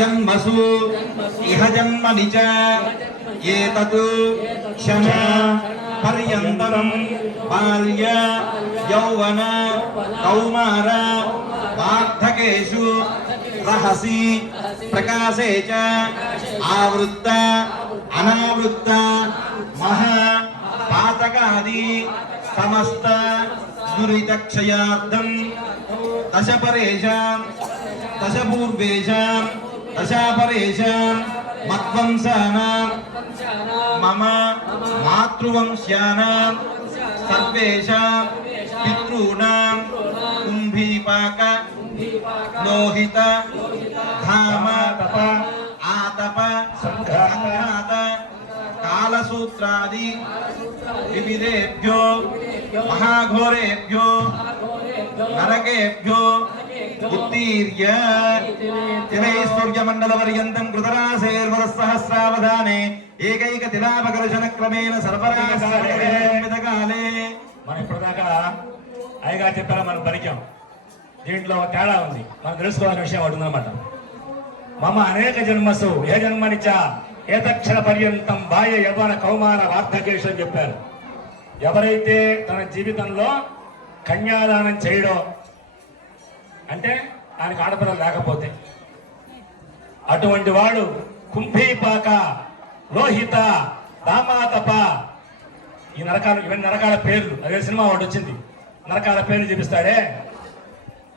जन्मसु इह जन्मनि च एतत् क्षमा पर्यन्तं बाल्य यौवन कौमार वार्धकेषु रहसि प्रकाशे च आवृत्त अनावृत्त महा पातकादि समस्त दुरितक्षयार्थं दशपरेषां दशपूर्वेषां दशापरेषां मद्वंशानां मम मातृवंश्यानां सर्वेषां पितॄणां कुम्भीपाक लोहित धाम आतप संघात कालसूत्रादि विविधेभ्यो महाघोरेभ्यो नरकेभ्यो उत्तीर्य तिलैश्वर्यमण्डलपर्यन्तं कृतरासेर्वरसहस्रावधाने ఏకైక తిలాపకర్షణ క్రమేణ సర్వరాకాలే మనం ఇప్పటిదాకా అయ్యగా చెప్పారా మనం పరిచయం దీంట్లో తేడా ఉంది మనం తెలుసుకోవాల్సిన విషయం ఒకటి ఉందన్నమాట. మమ అనేక జన్మసు ఏ జన్మనిచ ఏతక్షణ పర్యంతం బాహ్య యవ్వన కౌమార వార్ధకేషు అని చెప్పారు. ఎవరైతే తన జీవితంలో కన్యాదానం చేయడం అంటే ఆయనకు ఆడపిల్లలు లేకపోతే అటువంటి వాడు కుంభీపాక లోహిత దామాతప ఈ నరకాలు ఇవన్నీ నరకాల పేర్లు. అదే సినిమా ఒకటి వచ్చింది, నరకాల పేర్లు చూపిస్తాడే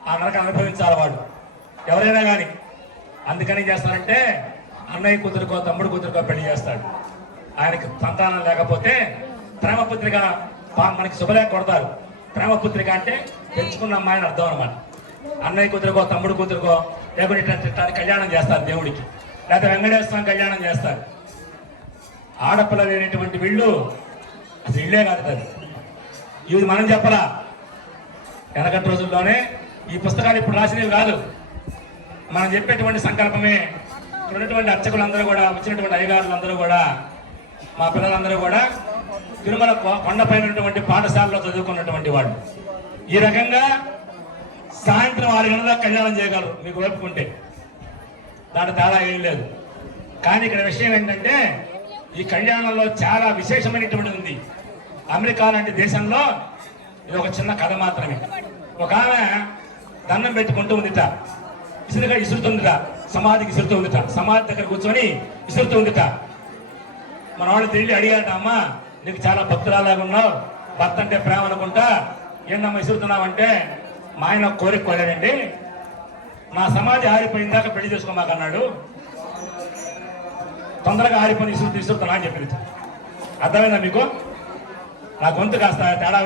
ఆ నరకాలు అనుభవించాలి వాడు ఎవరైనా కానీ. అందుకని ఏం చేస్తారంటే అన్నయ్య కూతురుకో తమ్ముడు కూతురుకో పెళ్లి చేస్తాడు. ఆయనకి సంతానం లేకపోతే ప్రేమపుత్రిక మనకి శుభలేఖ కొడతారు. ప్రేమపుత్రిక అంటే పెంచుకున్న అమ్మాయిని అర్థం అనమాట. అన్నయ్య కూతురుకో తమ్ముడు కూతురుకో లేకుంటే ఇట్లా కళ్యాణం చేస్తారు దేవుడికి, లేకపోతే వెంకటేశ్వరం కళ్యాణం చేస్తారు. ఆడపిల్ల లేనటువంటి వీళ్ళు అసలు ఇళ్ళే కాదు అది. ఇది మనం చెప్పరా, వెనకటి రోజుల్లోనే ఈ పుస్తకాలు ఇప్పుడు రాసినవి కాదు, మనం చెప్పేటువంటి సంకల్పమే. ఇక్కడ ఉన్నటువంటి అర్చకులందరూ కూడా, వచ్చినటువంటి అయ్యగారులందరూ కూడా, మా పిల్లలందరూ కూడా తిరుమల కొండపైన ఉన్నటువంటి పాఠశాలలో చదువుకున్నటువంటి వాళ్ళు. ఈ రకంగా సాయంత్రం 6 గంటల కళ్యాణం చేయగలరు మీకు ఒప్పుకుంటే, దాంట్లో తేడా ఏం లేదు. కానీ ఇక్కడ విషయం ఏంటంటే ఈ కళ్యాణంలో చాలా విశేషమైనటువంటిది ఉంది. అమెరికా లాంటి దేశంలో ఇది ఒక చిన్న కథ మాత్రమే. ఒక ఆమె దండం పెట్టుకుంటూ ఉందిట, ఇసురుగా ఇసురుతుందిట, సమాధికి ఇసురుతూ ఉందిట, సమాధి దగ్గర కూర్చొని ఇసురుతూ ఉందిట. మన వాళ్ళు తిరిగి అడిగారట, అమ్మా నీకు చాలా భక్తురాలాగా ఉన్నావు, భర్త అంటే ప్రేమ అనుకుంటా, ఏందమ్మా ఇసురుతున్నావంటే, మా ఆయన కోరిక కోరాడండి, నా సమాధి ఆరిపోయిందాక పెళ్లి చేసుకోమాకన్నాడు, తొందరగా ఆరిపోయి ఇసురుతున్నా అని చెప్పింది. అర్థమైందా మీకు? నా గొంతు కాస్త తేడా